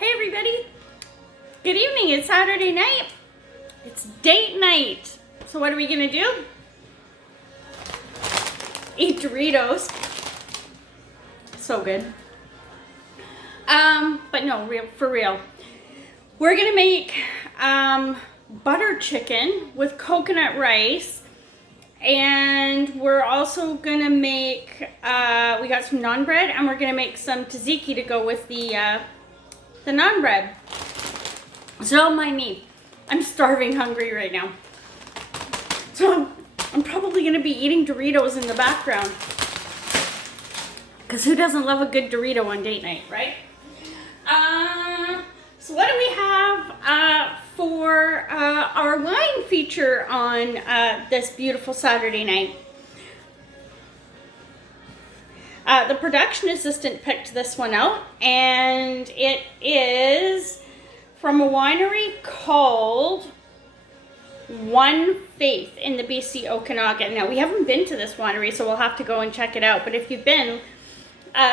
Hey everybody, good evening. It's Saturday night. It's date night. So what are we gonna do? Eat Doritos. So good. But no, for real. We're gonna make butter chicken with coconut rice, and we're also gonna make we got some naan bread, and we're gonna make some tzatziki to go with the naan bread. So don't mind me. I'm starving hungry right now. So I'm probably gonna be eating Doritos in the background. Because who doesn't love a good Dorito on date night, right? So what do we have for our wine feature on this beautiful Saturday night? The production assistant picked this one out, and it is from a winery called One Faith in the BC Okanagan. Now, we haven't been to this winery, so we'll have to go and check it out. But if you've been,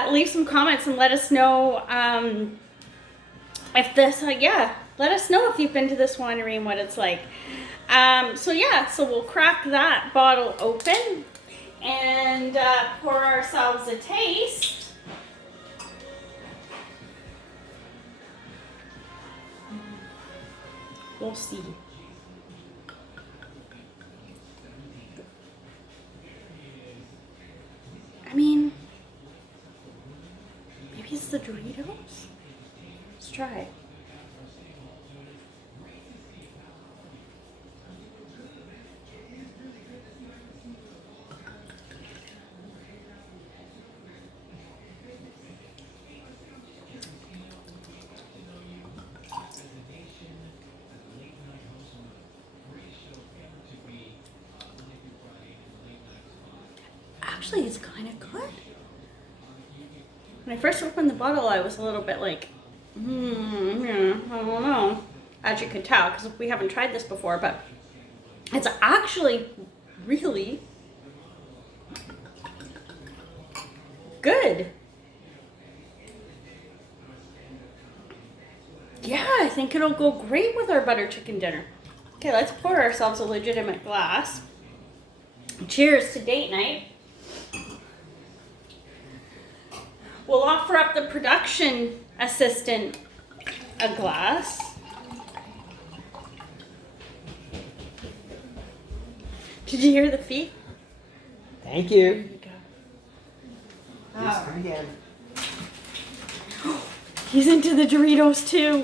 leave some comments and let us know if this, let us know if you've been to this winery and what it's like. So we'll crack that bottle open and pour ourselves a taste. We'll see. I mean, maybe it's the Doritos? Let's try it. Actually, it's kind of good. When I first opened the bottle, I was a little bit like, I don't know. As you can tell, because we haven't tried this before, but it's actually really good. Yeah, I think it'll go great with our butter chicken dinner. Okay, let's pour ourselves a legitimate glass. Cheers to date night. We'll offer up the production assistant a glass. Did you hear the feet? Thank you. There you go. Let's do it again. He's into the Doritos too.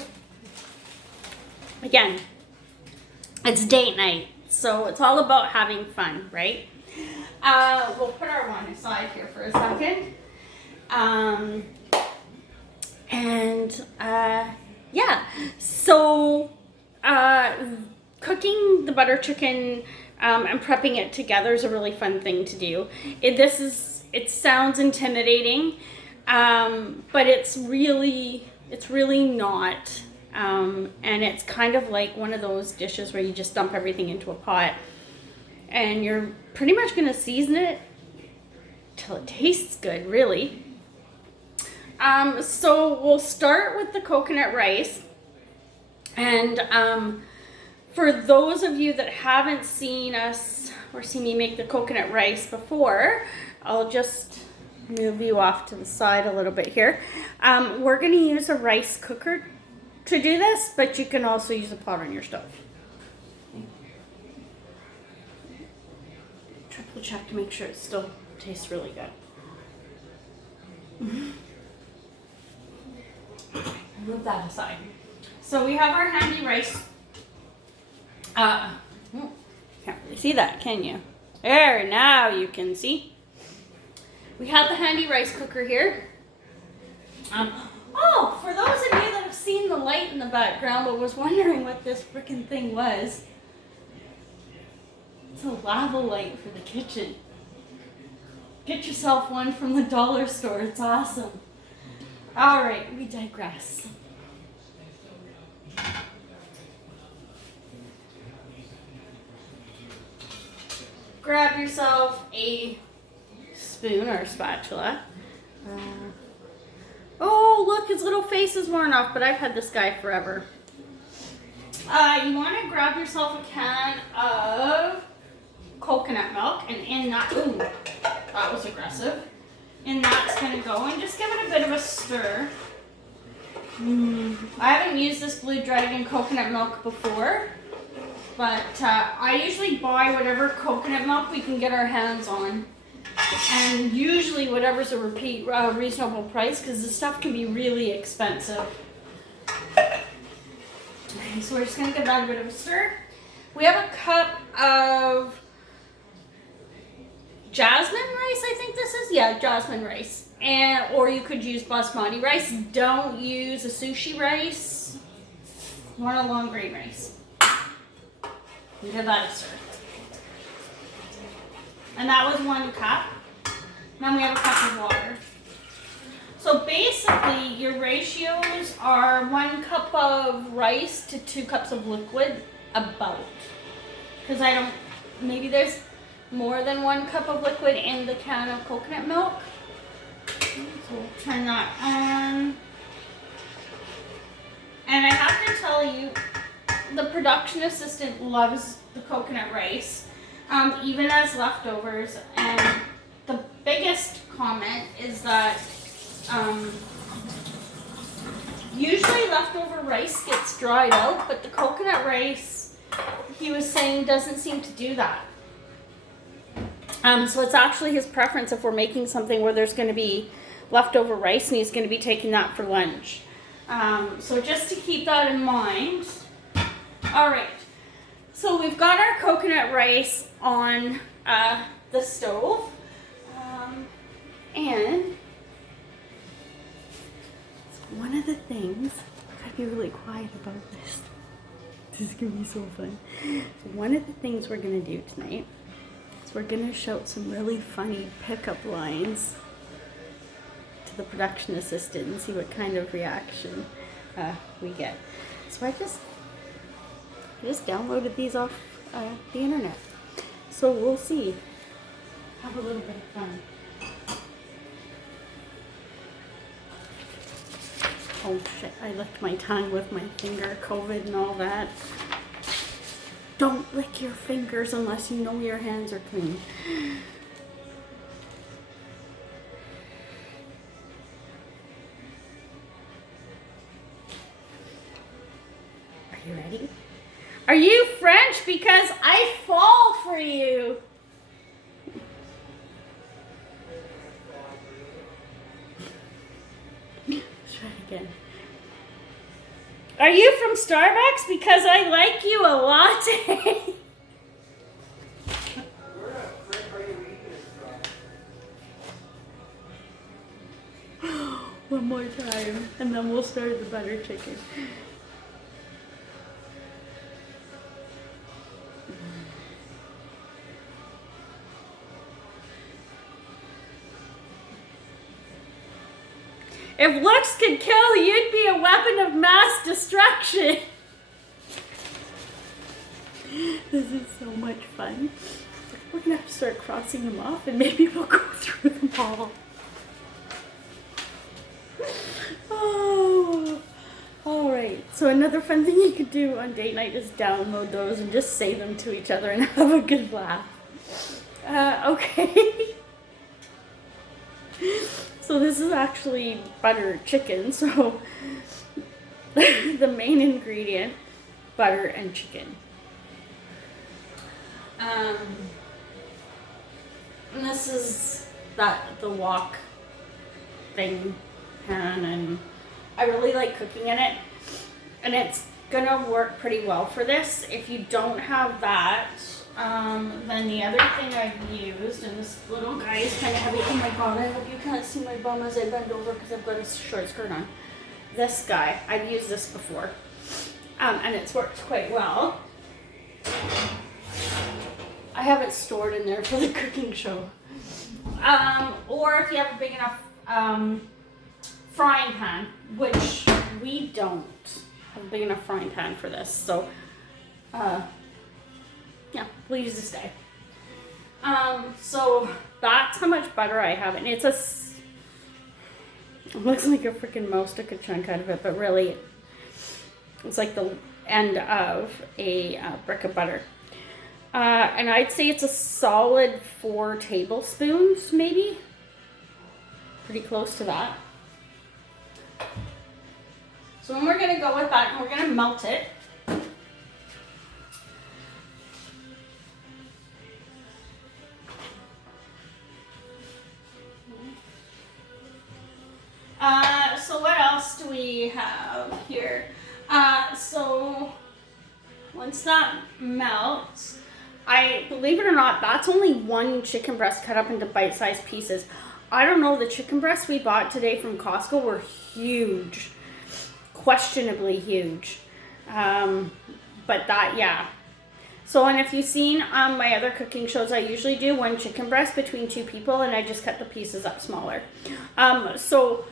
Again, it's date night, so it's all about having fun, right? We'll put our wine aside here for a second. So cooking the butter chicken and prepping it together is a really fun thing to do. It sounds intimidating, but it's really not. And it's kind of like one of those dishes where you just dump everything into a pot and you're pretty much going to season it till it tastes good, really. So we'll start with the coconut rice, and for those of you that haven't seen us or seen me make the coconut rice before, I'll just move you off to the side a little bit here. We're going to use a rice cooker to do this, but you can also use a pot on your stove. Triple check to make sure it still tastes really good. Move that aside. So we have our handy rice. Can't really see that, can you? There, now you can see. We have the handy rice cooker here. For those of you that have seen the light in the background but was wondering what this frickin' thing was, it's a lava light for the kitchen. Get yourself one from the dollar store. It's awesome. All right, we digress. Grab yourself a spoon or a spatula. Oh, look, his little face is worn off, but I've had this guy forever. You want to grab yourself a can of coconut milk, and in that, ooh, that was aggressive. And that's going to go, and just give it a bit of a stir. I haven't used this Blue Dragon coconut milk before, but I usually buy whatever coconut milk we can get our hands on. And usually whatever's a reasonable price, because this stuff can be really expensive. So we're just going to give that a bit of a stir. We have a cup of jasmine rice, I think this is. Yeah, jasmine rice. Or you could use basmati rice. Don't use a sushi rice. You want a long grain rice. Give that a stir. And that was 1 cup. Then we have a cup of water. So basically your ratios are 1 cup of rice to 2 cups of liquid, about. Because maybe there's more than 1 cup of liquid in the can of coconut milk. So we'll turn that on. And I have to tell you, the production assistant loves the coconut rice, even as leftovers. And the biggest comment is that usually leftover rice gets dried out, but the coconut rice, he was saying, doesn't seem to do that. So it's actually his preference if we're making something where there's going to be leftover rice and he's going to be taking that for lunch. So just to keep that in mind. All right. So we've got our coconut rice on the stove. And one of the things, I gotta be really quiet about this. This is gonna be so fun. So one of the things we're gonna do tonight is we're gonna shout some really funny pickup lines to the production assistant and see what kind of reaction we get. So I just downloaded these off the internet. So we'll see. Have a little bit of fun. Oh shit, I licked my tongue with my finger, COVID and all that. Don't lick your fingers unless you know your hands are clean. Are you ready? Are you French? Because I fall for you. Try again. Are you from Starbucks? Because I like you a latte. One more time, and then we'll start the butter chicken. If looks could kill, you'd be a weapon of mass destruction. This is so much fun. We're gonna have to start crossing them off and maybe we'll go through them all. Oh, all right. So another fun thing you could do on date night is download those and just say them to each other and have a good laugh. Okay. So this is actually butter chicken. So the main ingredient, butter and chicken. And this is the wok thing pan, and I really like cooking in it, and it's gonna work pretty well for this. If you don't have that, then the other thing I've used, and this little guy is kind of heavy. Oh my god, I hope you can't see my bum as I bend over because I've got a short skirt on. This guy, I've used this before, and it's worked quite well. I have it stored in there for the cooking show. Or if you have a big enough frying pan, which we don't have a big enough frying pan for this. So, yeah, we'll use this day. So that's how much butter I have, and it's It looks like a freaking mouse took a chunk out of it, but really, it's like the end of a brick of butter. And I'd say it's a solid 4 tablespoons, maybe. Pretty close to that. So then we're going to go with that and we're going to melt it. So what else do we have here? So once that melts, believe it or not, that's only 1 chicken breast cut up into bite-sized pieces. I don't know, the chicken breasts we bought today from Costco were huge, questionably huge. But that, yeah. So, and if you've seen my other cooking shows, I usually do 1 chicken breast between 2 people, and I just cut the pieces up smaller. So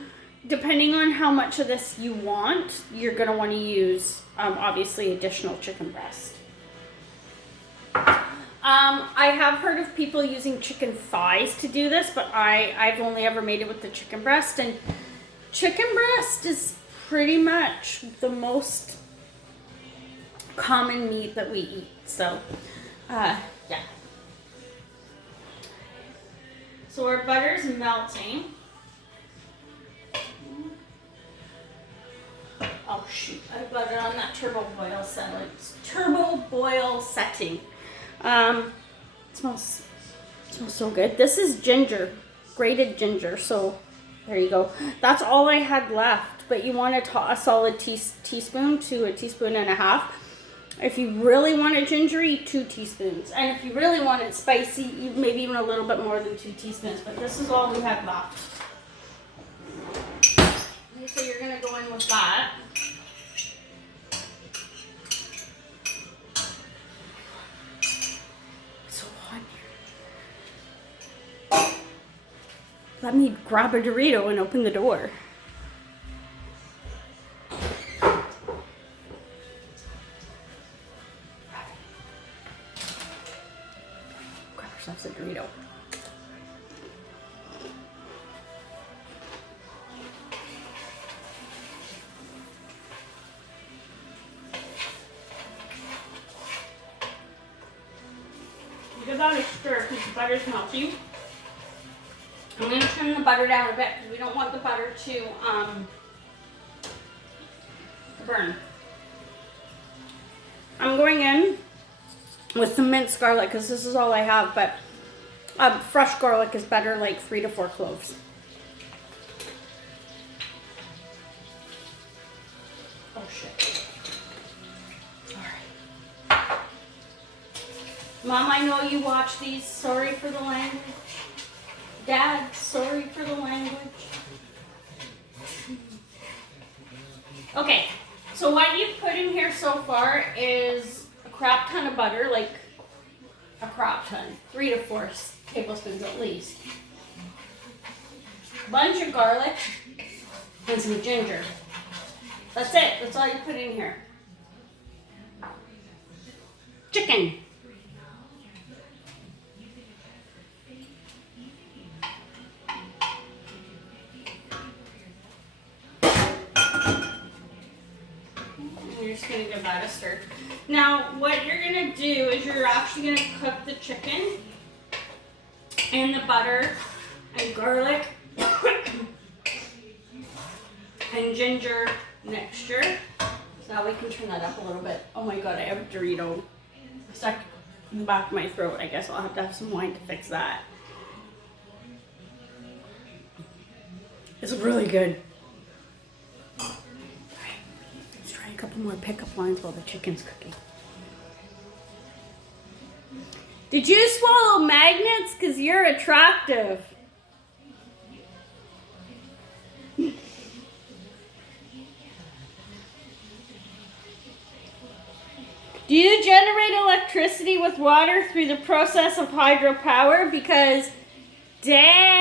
depending on how much of this you want, you're going to want to use, obviously, additional chicken breast. I have heard of people using chicken thighs to do this, but I've only ever made it with the chicken breast, and chicken breast is pretty much the most common meat that we eat. So, yeah. So our butter's melting. Oh shoot, I got it on that turbo boil setting. It smells so good. This is ginger, grated ginger. So there you go. That's all I had left. But you want a solid teaspoon to a teaspoon and a half. If you really want it gingery, 2 teaspoons. And if you really want it spicy, maybe even a little bit more than 2 teaspoons. But this is all we had left. So you're gonna go in with that. Let me grab a Dorito and open the door. Grab yourself a Dorito. Give that a stir because the butter's melting. I'm going to trim the butter down a bit because we don't want the butter to burn. I'm going in with some minced garlic because this is all I have, but fresh garlic is better, like 3 to 4 cloves. Oh shit. Alright. Mom, I know you watch these. Sorry for the language. Dad, sorry for the language. Okay, so what you've put in here so far is a crap ton of butter, like a crap ton, 3 to 4 tablespoons at least. A bunch of garlic and some ginger. That's it, that's all you put in here. Chicken. You're just going to give that a stir. Now, what you're going to do is you're actually going to cook the chicken in the butter and garlic and ginger mixture. So now we can turn that up a little bit. Oh my god, I have a Dorito stuck in the back of my throat. I guess I'll have to have some wine to fix that. It's really good. A couple more pickup lines while the chicken's cooking. Did you swallow magnets? Because you're attractive. Do you generate electricity with water through the process of hydropower? Because, damn.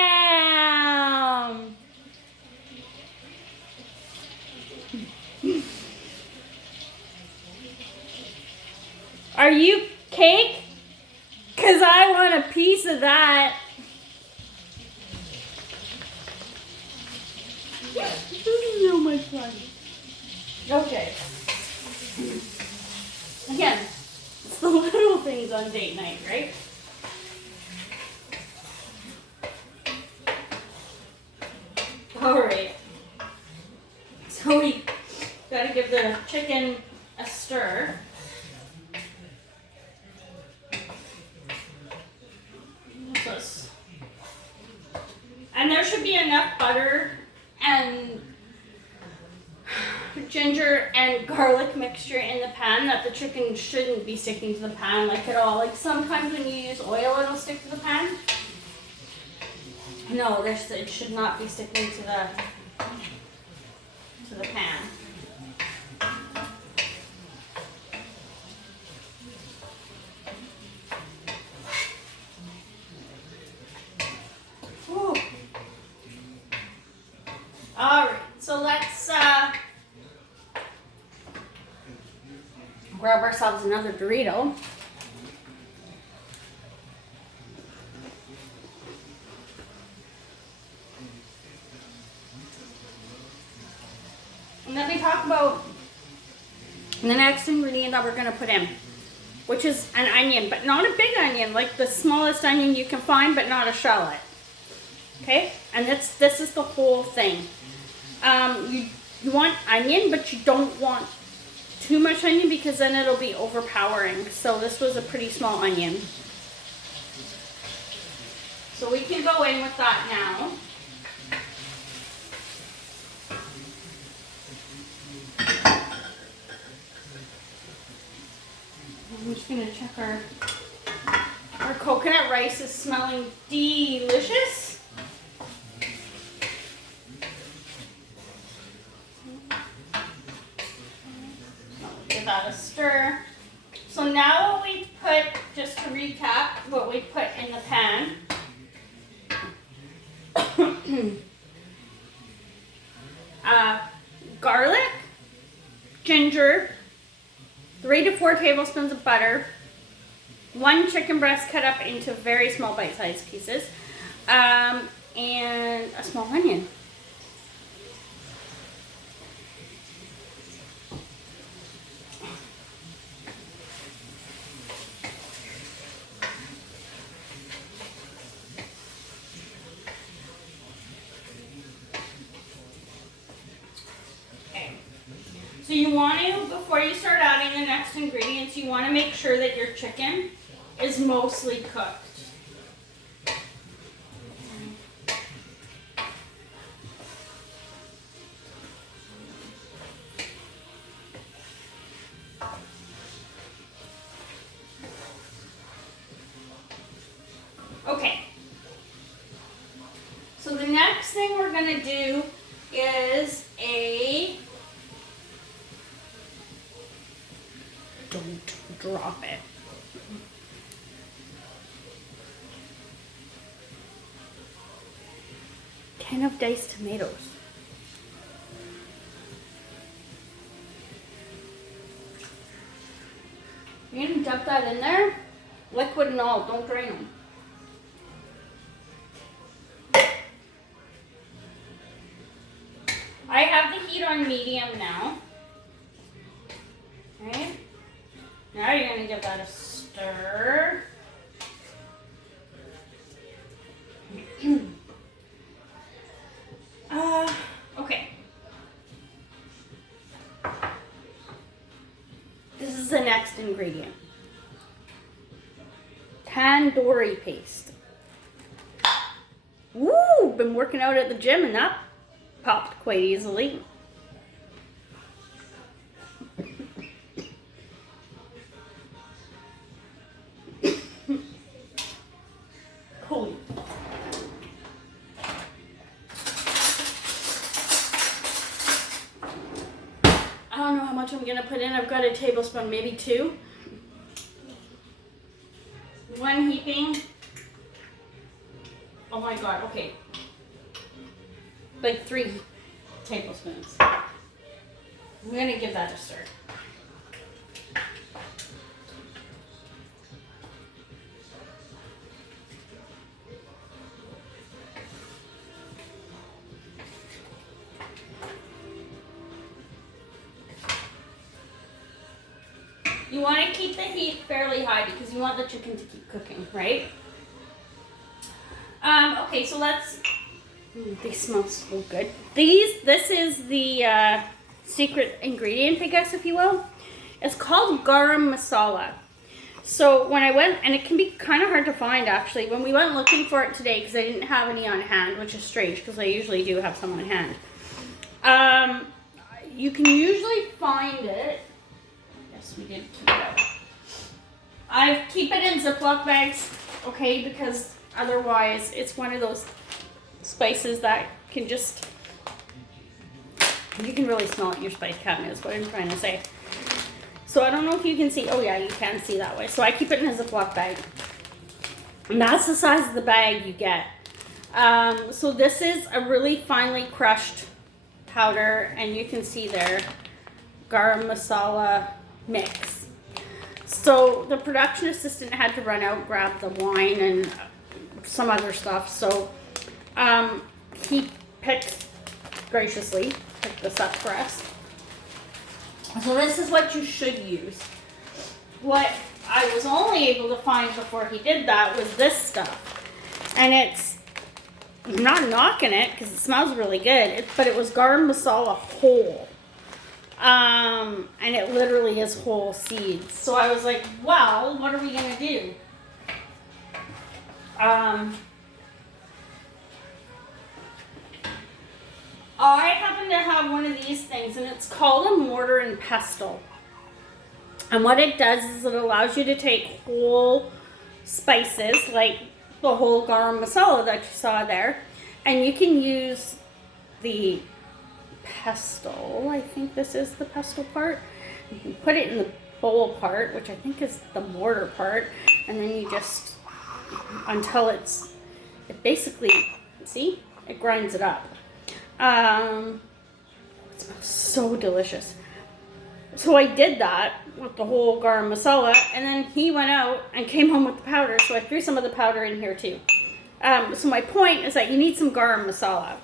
Are you cake? Because I want a piece of that. so much fun. Okay. Again, it's the little things on date night, right? Alright. So we gotta give the chicken a stir. And there should be enough butter and ginger and garlic mixture in the pan that the chicken shouldn't be sticking to the pan like at all. Like sometimes when you use oil, it'll stick to the pan. No, it should not be sticking to the pan. Whew. All right, so let's grab ourselves another Dorito. And then we talk about the next ingredient that we're going to put in, which is an onion, but not a big onion, like the smallest onion you can find, but not a shallot. Okay? And this is the whole thing. You want onion, but you don't want too much onion because then it'll be overpowering. So this was a pretty small onion. So we can go in with that now. I'm just gonna check our coconut rice is smelling delicious. Give that a stir. So now what we put, just to recap, what we put in the pan. Garlic, ginger, 3 to 4 tablespoons of butter, 1 chicken breast cut up into very small bite-sized pieces, and a small onion. So you want to, before you start adding the next ingredients, you want to make sure that your chicken is mostly cooked. Okay. So the next thing we're going to do is don't drop it. Can of diced tomatoes. You're gonna dump that in there, liquid and all, don't drain them. I have the heat on medium now. Okay. Now you're going to give that a stir. Okay. This is the next ingredient. Tandoori paste. Woo! Been working out at the gym and that popped quite easily. Holy. I don't know how much I'm gonna put in. I've got a tablespoon, maybe 2. 1 heaping. Oh my god, okay. Like 3 tablespoons. I'm gonna give that a stir. You want to keep the heat fairly high because you want the chicken to keep cooking, right? Okay, so let's. They smell so good. This is the secret ingredient, I guess, if you will. It's called garam masala. So when I went, and it can be kind of hard to find actually, when we went looking for it today, because I didn't have any on hand, which is strange because I usually do have some on hand. You can usually find it. Yes, we did keep it out. I keep it in Ziploc bags, okay, because otherwise it's one of those spices that can just, you can really smell it in your spice cabinet is what I'm trying to say. So I don't know if you can see, oh yeah, you can see that way. So I keep it in a Ziploc bag. And that's the size of the bag you get. So this is a really finely crushed powder, and you can see there, garam masala mix. So the production assistant had to run out, grab the wine and some other stuff. So he graciously picked this up for us. So this is what you should use. What I was only able to find before he did that was this stuff. And I'm not knocking it because it smells really good, but it was garam masala whole. And it literally is whole seeds. So I was like, well, what are we going to do? I happen to have one of these things, and it's called a mortar and pestle. And what it does is it allows you to take whole spices, like the whole garam masala that you saw there, and you can use the pestle. I think this is the pestle part. You can put it in the bowl part, which I think is the mortar part, and then you just, until it basically, see, it grinds it up. It smells so delicious. So I did that with the whole garam masala, and then he went out and came home with the powder, so I threw some of the powder in here too. So my point is that you need some garam masala,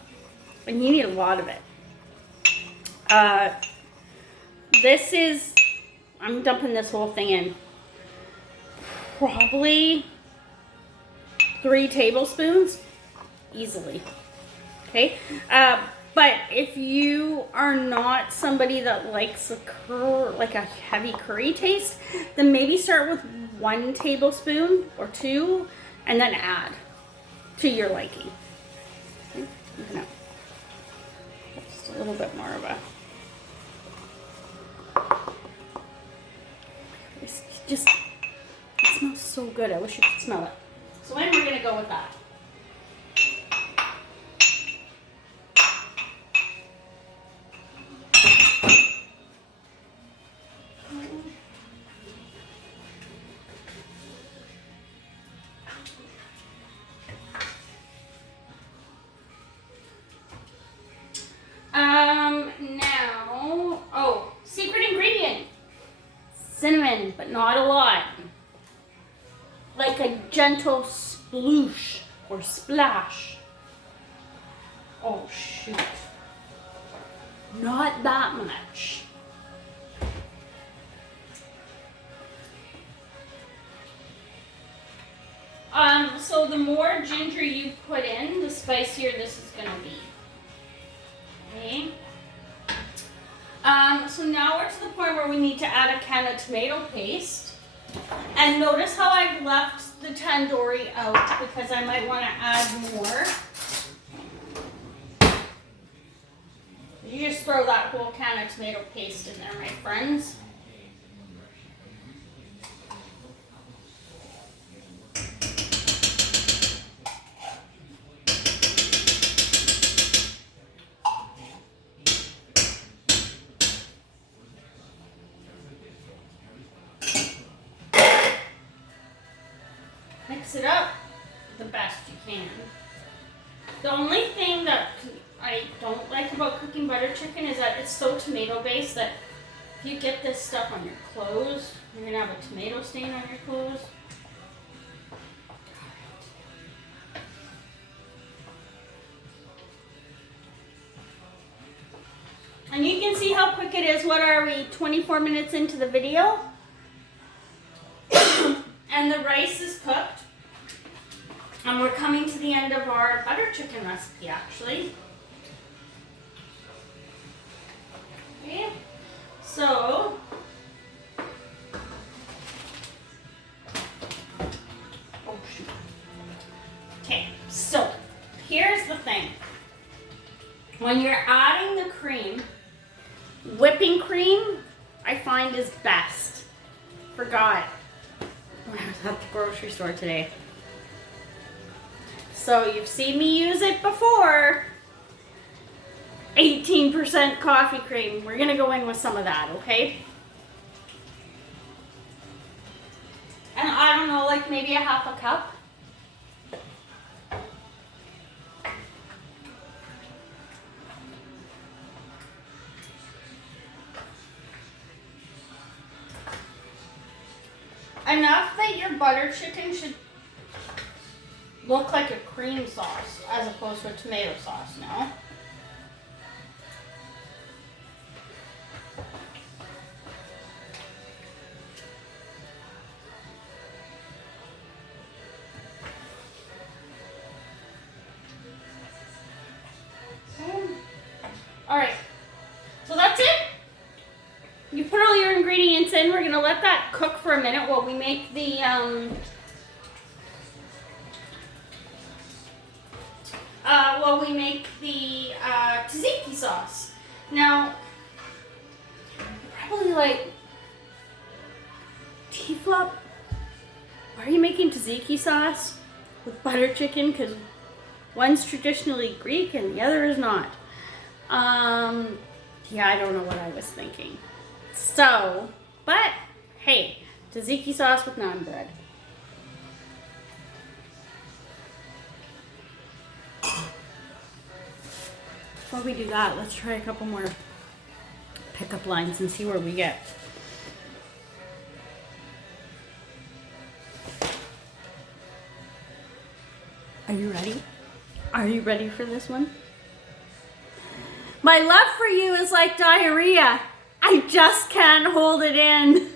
and you need a lot of it. I'm dumping this whole thing in. Probably 3 tablespoons, easily. Okay, but if you are not somebody that likes like a heavy curry taste, then maybe start with 1 tablespoon or 2, and then add to your liking. Okay, just a little bit more of a. It smells so good. I wish you could smell it. So then we're gonna go with that. Secret ingredient. Cinnamon, but not a lot. Like a gentle sploosh or splash. Oh shoot. Not that much. So the more ginger you put in, the spicier this is gonna be. Okay. So now we're to the point where we need to add a can of tomato paste. And notice how I've left the tandoori out because I might want to add more. You just throw that whole can of tomato paste in there, my friends. Mix it up the best you can. The only thing that I don't like about cooking butter chicken is that it's so tomato based that if you get this stuff on your clothes, you're going to have a tomato stain on your clothes. And you can see how quick it is. What are we, 24 minutes into the video? And the rice is cooked. And we're coming to the end of our butter chicken recipe, actually. Okay. So, oh shoot. Okay, so here's the thing. When you're adding the cream, whipping cream, I find is best. Forgot. I was at the grocery store today. So you've seen me use it before. 18% coffee cream. We're gonna go in with some of that, okay? And I don't know, like maybe a half a cup. Enough that your butter chicken should look like a cream sauce as opposed to a tomato sauce, no? Alright, so that's it. You put all your ingredients in. We're gonna let that cook for a minute while we make the tzatziki sauce. Now, probably like, T-Flop, why are you making tzatziki sauce with butter chicken? Because one's traditionally Greek and the other is not. Yeah, I don't know what I was thinking. So, but hey, tzatziki sauce with naan bread. Before we do that, let's try a couple more pickup lines and see where we get. Are you ready? Are you ready for this one? My love for you is like diarrhea. I just can't hold it in.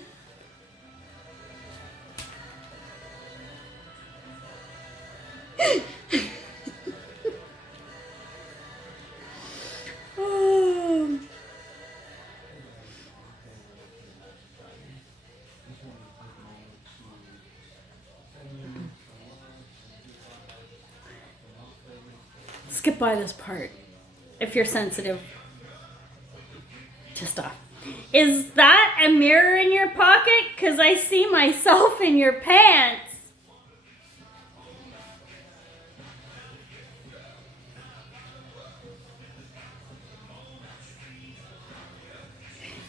Oh. Skip by this part if you're sensitive to stuff. Is that a mirror in your pocket? Because I see myself in your pants.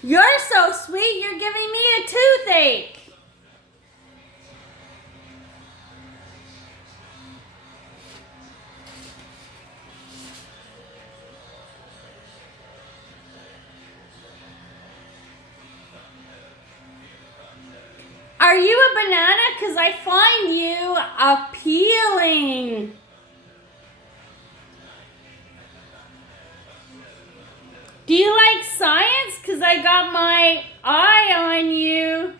You're so sweet, you're giving me a toothache. Are you a banana? Because I find you appealing. Do you like science? Because I got my eye on you.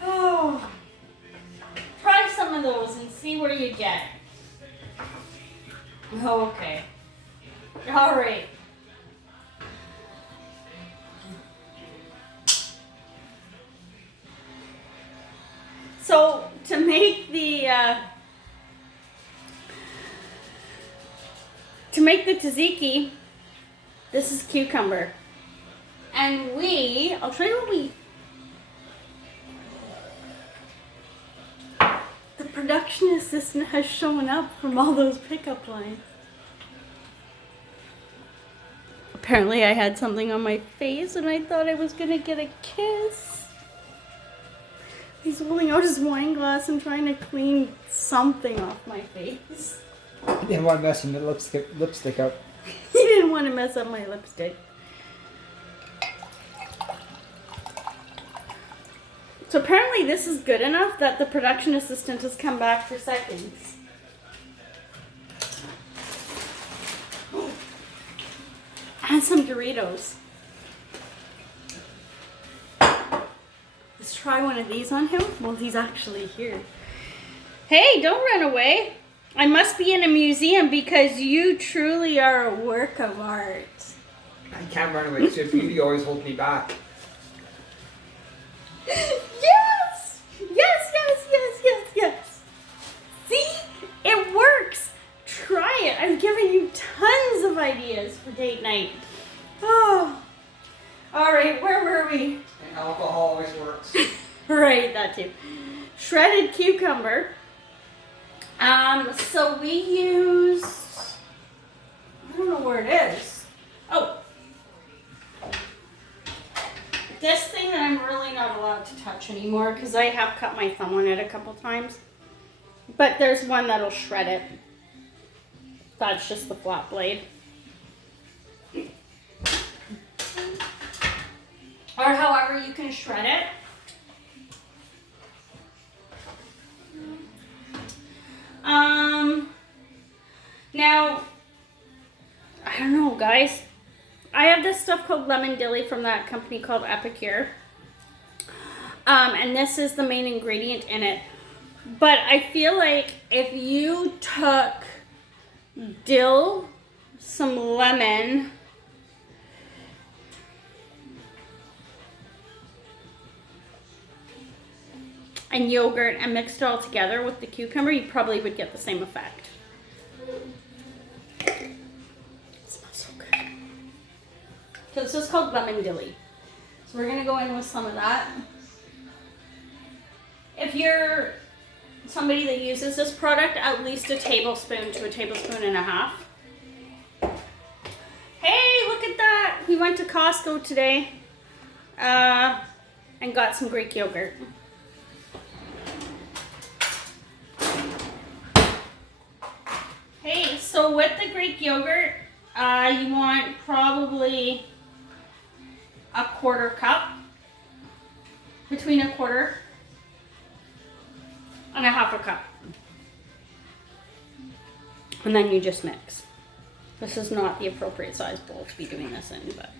Oh. Try some of those and see where you get. Oh, okay. All right. So to make the tzatziki, this is cucumber, and I'll show you what the production assistant has shown up from all those pickup lines. Apparently I had something on my face and I thought I was gonna get a kiss. He's holding out his wine glass and trying to clean something off my face. I didn't want to mess the lipstick up. He didn't want to mess up my lipstick. So apparently this is good enough that the production assistant has come back for seconds. and some Doritos. Let's try one of these on him. Well, he's actually here. Hey, don't run away. I must be in a museum because you truly are a work of art. I can't run away, so beauty always holds me back. Yes! Yes, yes, yes, yes, yes. See? It works. Try it. I've given you tons of ideas for date night. Oh. All right, where were we? And alcohol always works. Right, that too. Shredded cucumber. So we used, I don't know where it is. Oh. This thing that I'm really not allowed to touch anymore because I have cut my thumb on it a couple times. But there's one that'll shred it. That's just the flat blade. Or however you can shred it. Now, I don't know, guys. I have this stuff called lemon dilly from that company called Epicure. And this is the main ingredient in it. But I feel like if you took dill, some lemon, and yogurt and mixed it all together with the cucumber, you probably would get the same effect. It smells so good. So this is called lemon dilly. So we're gonna go in with some of that. If you're somebody that uses this product, at least a tablespoon to a tablespoon and a half. Hey, look at that. We went to Costco today and got some Greek yogurt. Hey, so with the Greek yogurt, you want probably a quarter cup, between a quarter and a half a cup. And then you just mix. This is not the appropriate size bowl to be doing this in, but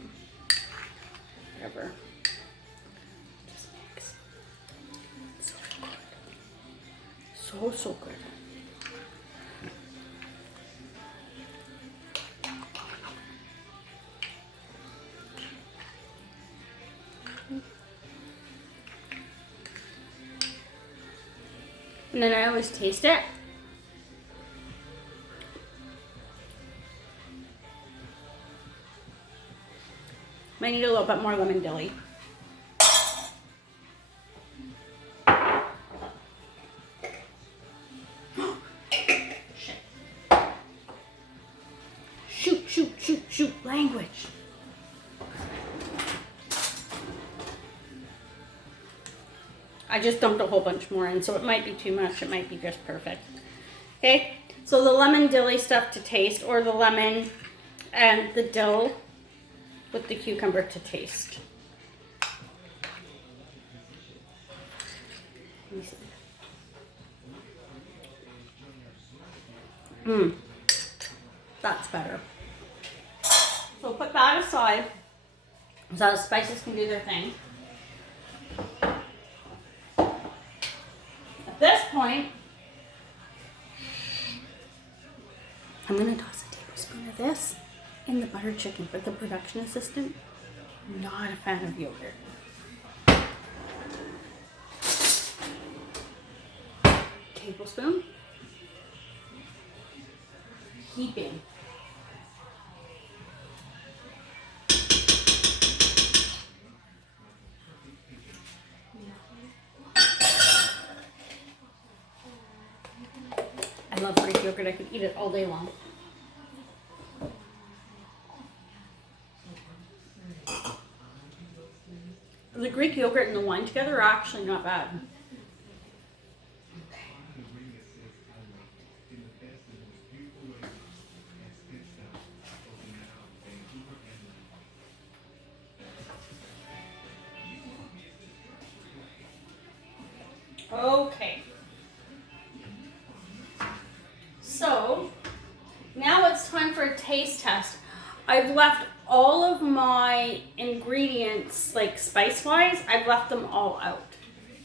whatever. Just mix. So good. So good. And then I always taste it. Might need a little bit more lemon dilly. Shoot, language. I just dumped a whole bunch more in, so it might be too much, it might be just perfect. Okay, so the lemon dilly stuff to taste, or the lemon and the dill with the cucumber to taste. That's better. So put that aside, so the spices can do their thing. At this point, I'm gonna toss a tablespoon of this in the butter chicken, but the production assistant, not a fan of yogurt. Tablespoon. Heaping. I love Greek yogurt. I could eat it all day long. The Greek yogurt and the wine together are actually not bad. Okay. So, now it's time for a taste test. I've left all of my ingredients, like spice-wise, I've left them all out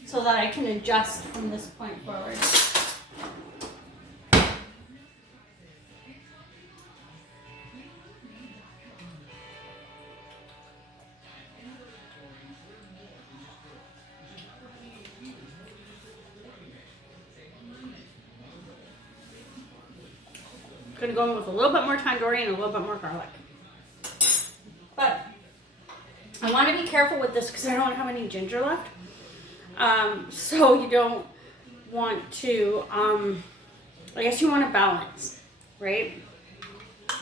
so that I can adjust from this point forward. Gonna go in with a little bit more tandoori and a little bit more garlic. But I want to be careful with this because I don't have any ginger left. So you don't want to, I guess you want to balance, right? So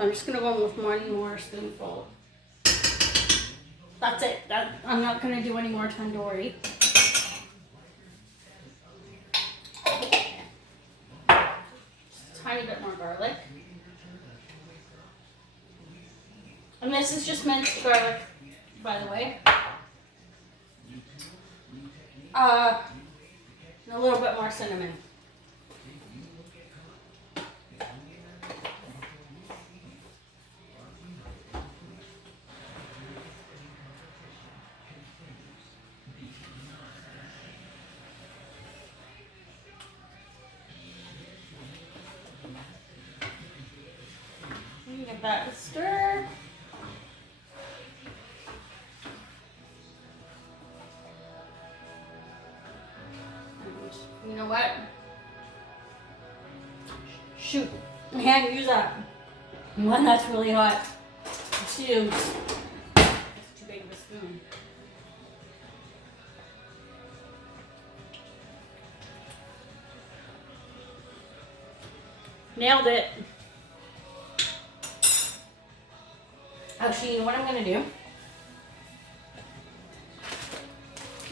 I'm just gonna go in with one more spoonful. That's it. I'm not gonna do any more tandoori. Tiny bit more garlic. And this is just minced garlic, by the way. And a little bit more cinnamon. Give that a stir. And you know what? Shoot, I can't use that one that's really hot. It's too big of a spoon. Nailed it. Actually, you know what I'm going to do?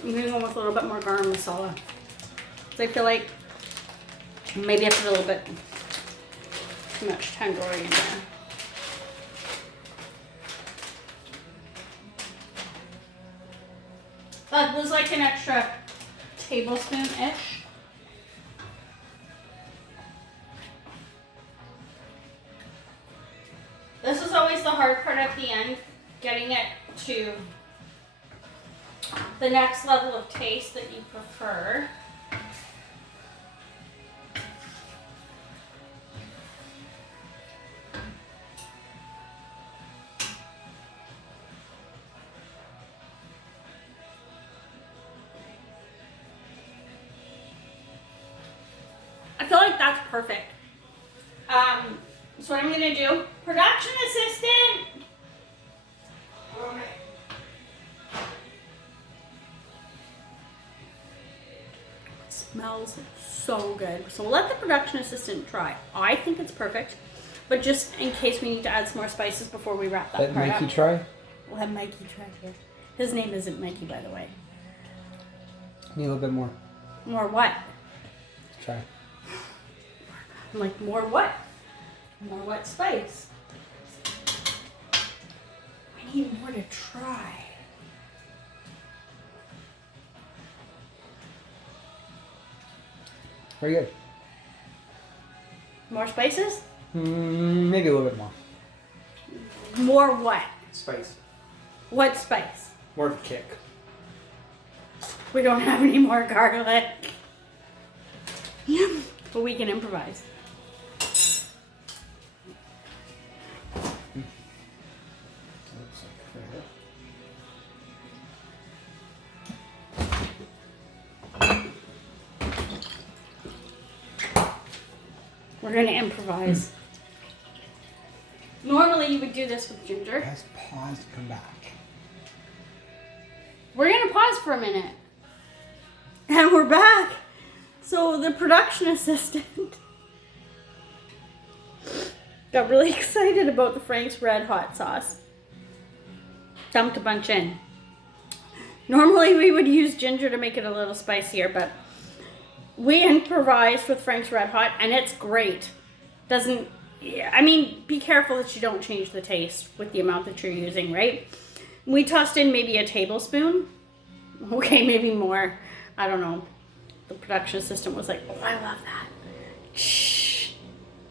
I'm going to go with a little bit more garam masala. Because I feel like maybe I put a little bit too much tandoori in there. That was like an extra tablespoon-ish. This is always the hard part at the end, getting it to the next level of taste that you prefer. I feel like that's perfect. So what I'm gonna do, production assistant. It smells so good. So we'll let the production assistant try. I think it's perfect, but just in case we need to add some more spices before we wrap that Let part Mikey up. try. We'll have Mikey try here. His name isn't Mikey, by the way. Need a little bit more. More what? Try. I'm like, more what? More what spice? I need more to try. Very good. More spices? Maybe a little bit more. More what? Spice. What spice? More of a kick. We don't have any more garlic. But we can improvise. We're gonna improvise. Normally you would do this with ginger. Press pause to come back. We're gonna pause for a minute. And we're back. So the production assistant got really excited about the Frank's Red Hot sauce. Dumped a bunch in. Normally we would use ginger to make it a little spicier, but we improvised with Frank's Red Hot and it's great. Doesn't, I mean, be careful that you don't change the taste with the amount that you're using, right? We tossed in maybe a tablespoon. Okay, maybe more. I don't know. The production assistant was like, oh, I love that. Shh.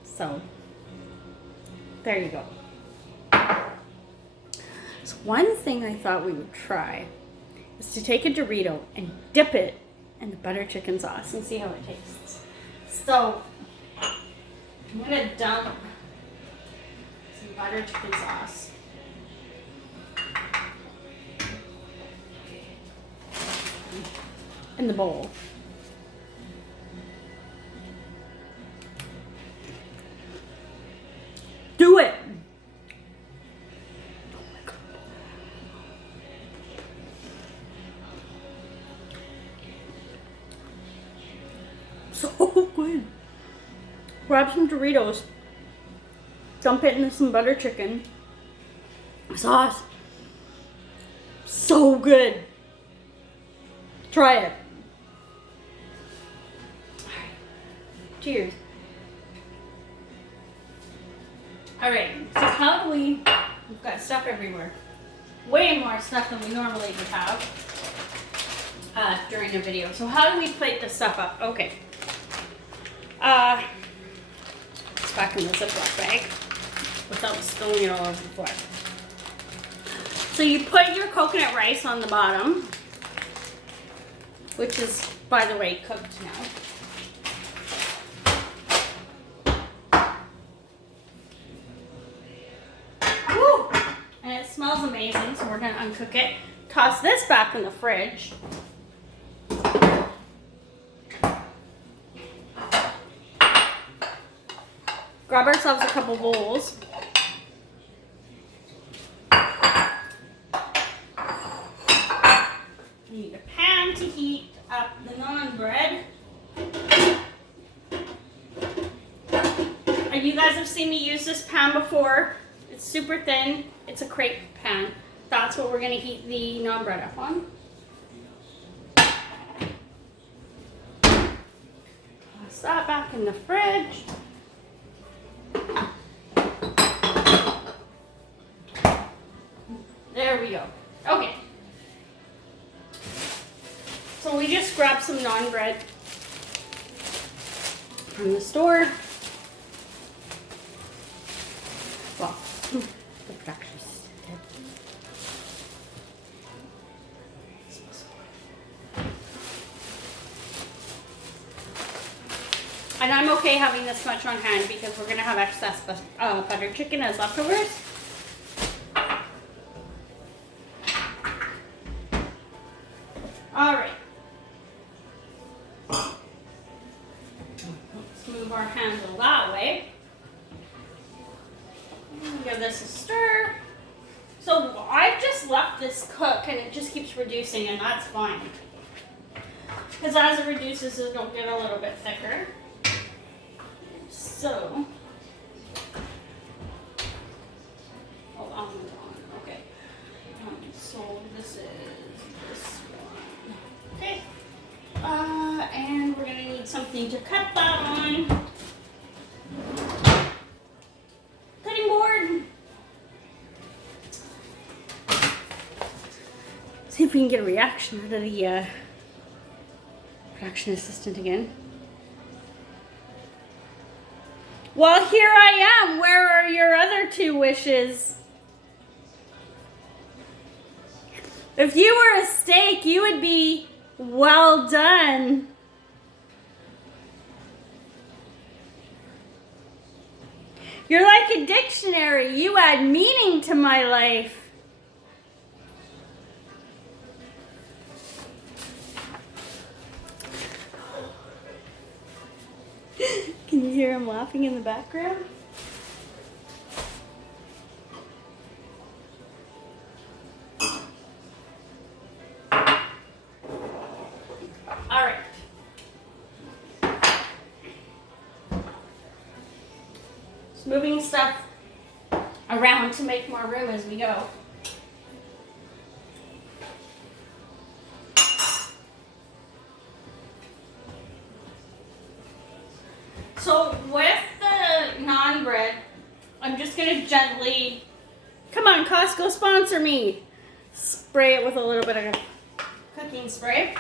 So, there you go. One thing I thought we would try is to take a Dorito and dip it in the butter chicken sauce and see how it tastes. So I'm gonna dump some butter chicken sauce. In the bowl. Do it! Oh my God. So good. Grab some Doritos, dump it into some butter chicken sauce. So good. Try it. Cheers. Alright, so how do we've got stuff everywhere. Way more stuff than we normally would have during a video. So how do we plate the stuff up? Okay. It's back in the Ziploc bag without spilling it all over the floor. So you put your coconut rice on the bottom, which is, by the way, cooked now. Woo! And it smells amazing, so we're gonna uncook it. Toss this back in the fridge. Grab ourselves a couple bowls. You need a pan to heat up the naan bread. And you guys have seen me use this pan before. It's super thin. It's a crepe pan. That's what we're going to heat the naan bread up on. Toss that back in the fridge. There we go. Okay. So we just grabbed some naan bread from the store. Well, the production did. And I'm okay having this much on hand because we're going to have excess butter chicken as leftovers. All right. Let's move our handle that way. Give this a stir. So I've just left this cook and it just keeps reducing, and that's fine. Because as it reduces, it'll get a little bit thicker. So, okay. So this is this one. Okay. And we're gonna need something to cut that on. Cutting board. See if we can get a reaction out of the production assistant again. Well, here I am. Where are your other two wishes? If you were a steak, you would be well done. You're like a dictionary. You add meaning to my life. Can you hear him laughing in the background? All right. Just moving stuff around to make more room as we go. So with the naan bread, I'm just gonna gently, come on Costco, sponsor me. Spray it with a little bit of cooking spray.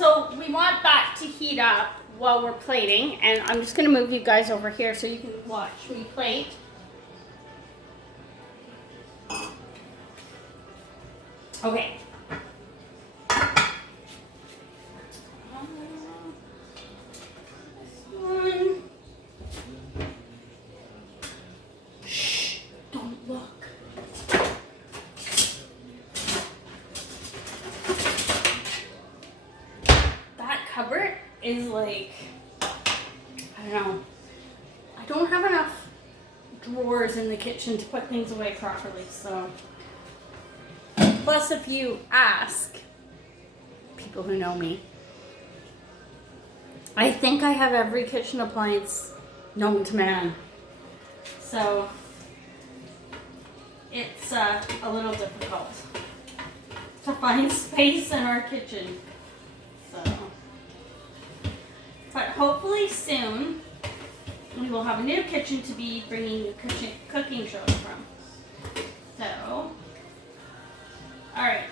So we want that to heat up while we're plating, and I'm just gonna move you guys over here so you can watch me plate. Okay. This one. Shh, don't look. That cupboard is like, I don't know. I don't have enough drawers in the kitchen to put things away properly, so. Plus, if you ask people who know me, I think I have every kitchen appliance known to man. So, it's a little difficult to find space in our kitchen. So, but hopefully soon we will have a new kitchen to be bringing the cooking shows from. So, alright.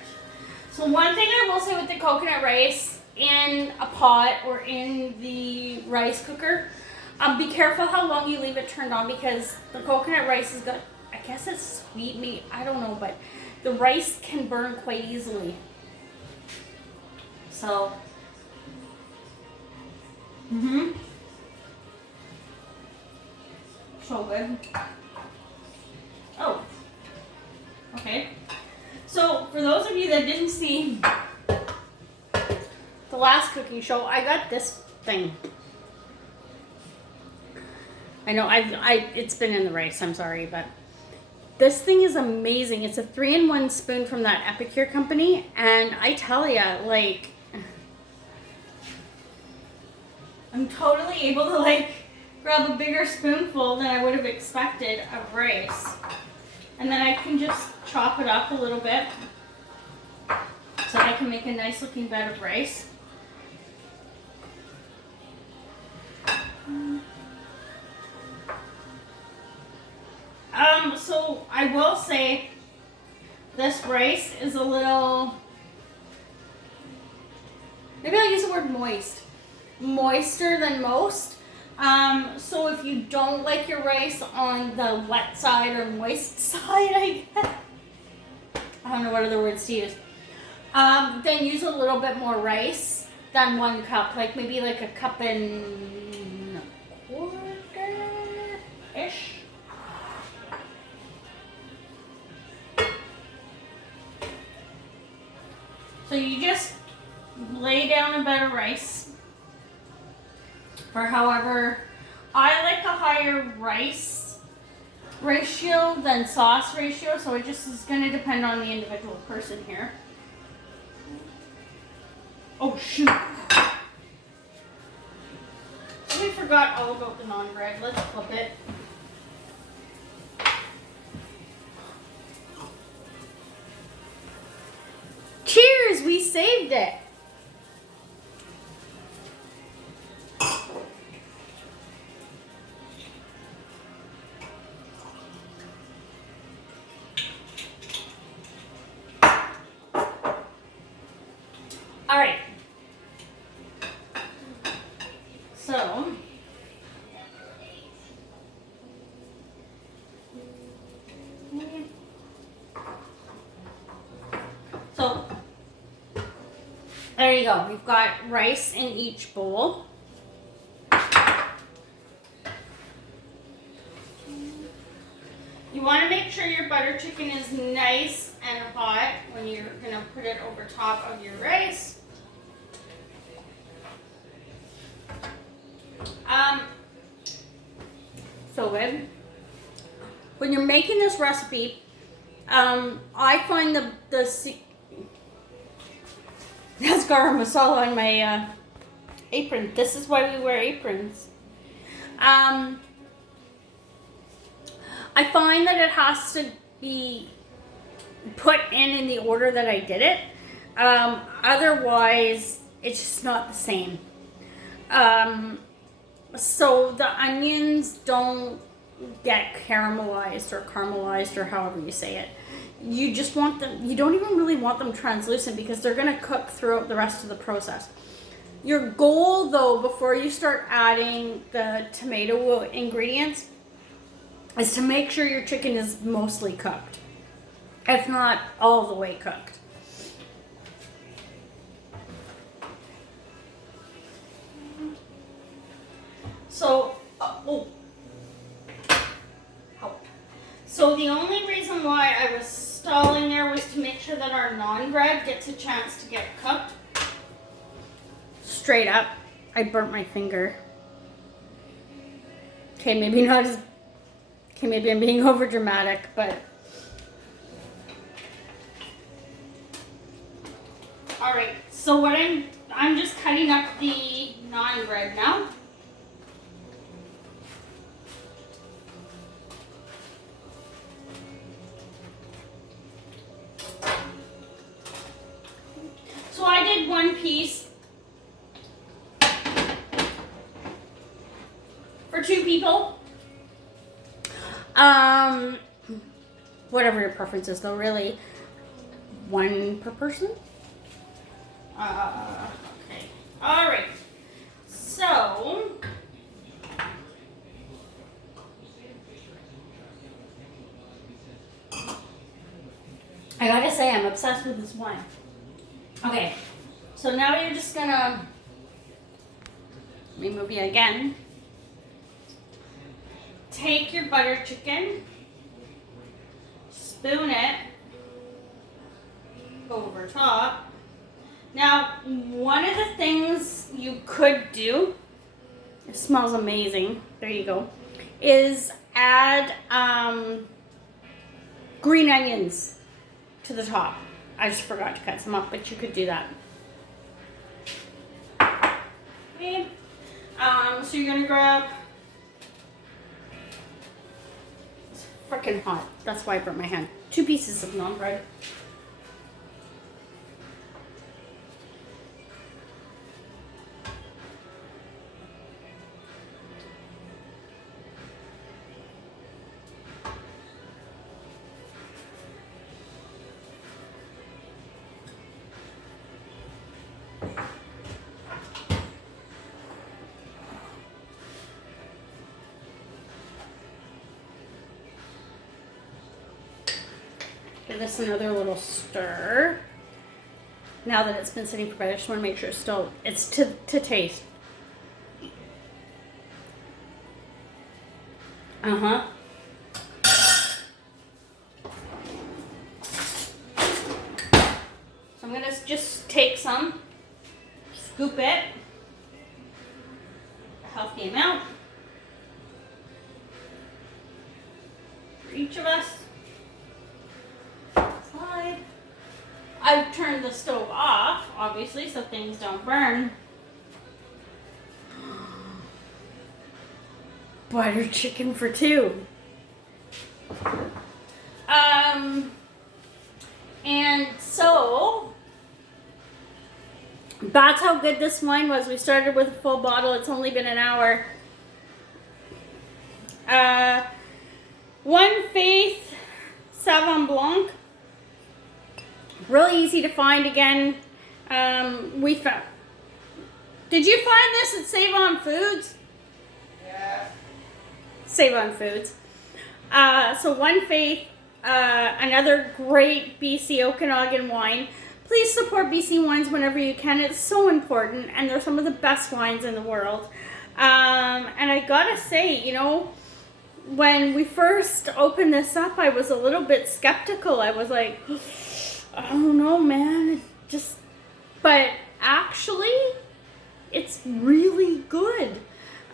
So one thing I will say with the coconut rice in a pot or in the rice cooker, be careful how long you leave it turned on, because the coconut rice has got, I guess it's sweet meat, I don't know, but the rice can burn quite easily. So, so good. Oh, okay. So for those of you that didn't see the last cooking show, I got this thing. I know it's been in the rice, I'm sorry, but this thing is amazing. It's a 3-in-1 spoon from that Epicure company, and I tell ya, like, I'm totally able to like grab a bigger spoonful than I would have expected of rice. And then I can just chop it up a little bit so I can make a nice looking bed of rice. So I will say this rice is a little, maybe I'll use the word moist. Moister than most. So if you don't like your rice on the wet side or moist side, I guess, I don't know what other words to use, then use a little bit more rice than 1 cup, like maybe like a cup and a quarter-ish. So you just lay down a bed of rice for however, I like a higher rice ratio than sauce ratio, so it just is going to depend on the individual person here. Oh shoot! We forgot all about the naan bread. Let's flip it. Cheers! We saved it! Alright. So, there you go. We've got rice in each bowl. You want to make sure your butter chicken is nice and hot when you're going to put it over top of your rice. So good. When you're making this recipe, I find the that's garam masala on my apron. This is why we wear aprons. I find that it has to be put in the order that I did it. Otherwise, it's just not the same. So the onions don't get caramelized or however you say it. you just want them, you don't even really want them translucent because they're going to cook throughout the rest of the process. Your goal though, before you start adding the tomato ingredients, is to make sure your chicken is mostly cooked, if not all the way cooked. So, so the only reason why I was stalling there was to make sure that our naan bread gets a chance to get cooked. Straight up, I burnt my finger. Okay, maybe not as, okay, maybe I'm being over dramatic, but. All right, so what I'm just cutting up the naan bread now. So I did one piece for 2 people. Whatever your preference is though, really. 1 per person. Okay. All right. So I gotta say, I'm obsessed with this wine. Okay, so now you're just gonna, let me move you again. Take your butter chicken, spoon it over top. Now, one of the things you could do, it smells amazing, there you go, is add green onions to the top. I just forgot to cut some up, but you could do that. Okay. So you're gonna grab, it's freaking hot, that's why I burnt my hand. 2 pieces of naan bread. Give this another little stir. Now that it's been sitting for a bit, I just want to make sure it's to taste. So I'm gonna just take some, scoop it, a healthy amount for each of us. I've turned the stove off, obviously, so things don't burn. Butter chicken for 2. And so that's how good this wine was. We started with a full bottle. It's only been an hour. One Faith Sauvignon Blanc. Really easy to find again. We found. Did you find this at Save On Foods? Yeah. Save On Foods. So One Faith, another great BC Okanagan wine. Please support BC wines whenever you can. It's so important, and they're some of the best wines in the world. And I gotta say, you know, when we first opened this up, I was a little bit skeptical. I was like, I don't know, man. But actually, it's really good.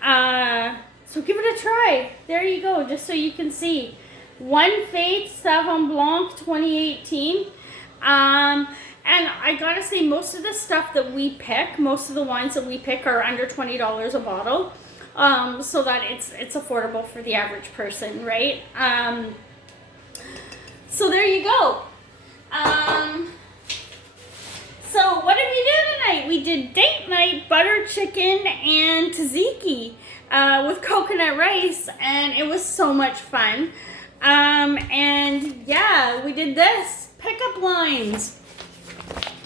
So give it a try. There you go, just so you can see. One Faith Sauvignon Blanc 2018. And I gotta say, most of the stuff that we pick, most of the wines that we pick are under $20 a bottle. So that it's affordable for the average person, right? So there you go. So what did we do tonight? We did date night butter chicken and tzatziki with coconut rice, and it was so much fun. And yeah, we did this. Pickup lines.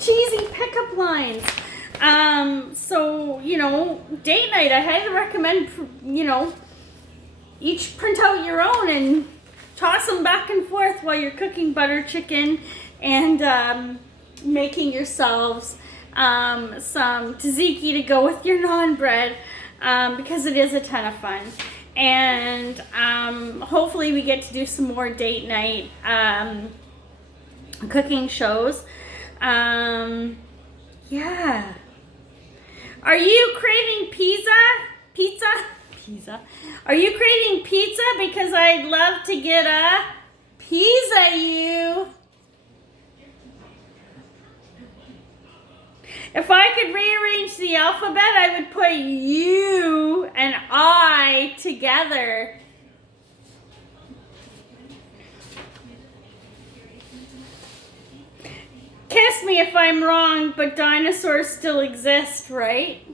Cheesy pickup lines. So, you know, date night, I highly recommend, you know, each print out your own and toss them back and forth while you're cooking butter chicken and making yourselves some tzatziki to go with your naan bread, because it is a ton of fun. And hopefully we get to do some more date night cooking shows. Yeah. Are you craving pizza? Are you craving pizza? Because I'd love to get a pizza you. If I could rearrange the alphabet, I would put you and I together. Kiss me if I'm wrong, but dinosaurs still exist, right?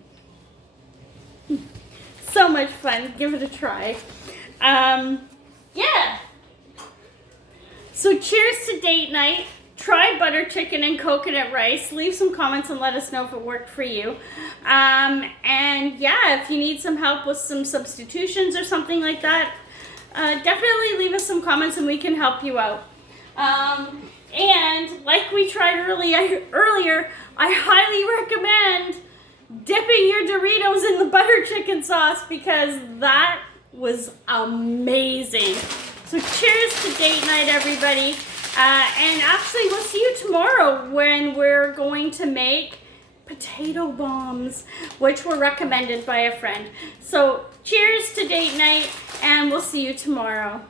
So much fun. Give it a try. Yeah. So cheers to date night. Try butter chicken and coconut rice. Leave some comments and let us know if it worked for you. And yeah, if you need some help with some substitutions or something like that, definitely leave us some comments and we can help you out. And like we tried earlier, I highly recommend dipping your Doritos in the butter chicken sauce because that was amazing. So cheers to date night, everybody. And actually, we'll see you tomorrow when we're going to make potato bombs, which were recommended by a friend. So cheers to date night, and we'll see you tomorrow.